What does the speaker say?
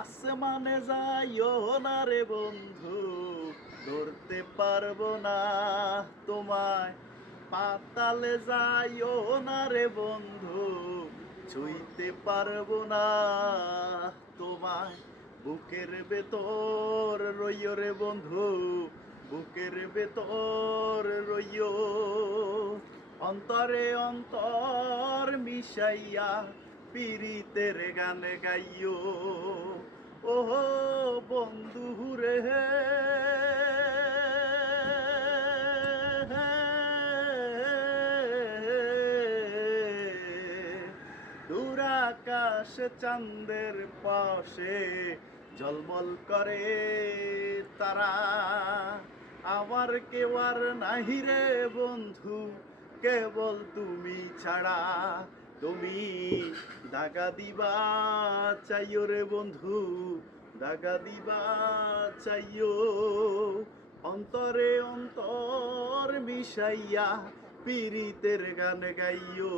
আসমানে যাইও না রে বন্ধু, ধরতে পারবো না তোমায়। পাতালে যাইও না রে বন্ধু, ছুঁইতে পারবো না তোমায়। বুকের ভেতর রইও রে বন্ধু, বুকের ভেতর রইও। অন্তরে অন্তর মিশাইয়া পীরিতের গান গাইও। ওহো বন্ধু রে, দূর আকাশ চাঁদের পাশে ঝলমল করে তারা। আমার কেউ আর নাহি রে বন্ধু, কেবল তুমি ছাড়া। তুমি দাগা দিবা চাইও রে বন্ধু, দাগা দিবা চাইও। অন্তরে অন্তর মিশাইয়া পীরিতের গান গাইও।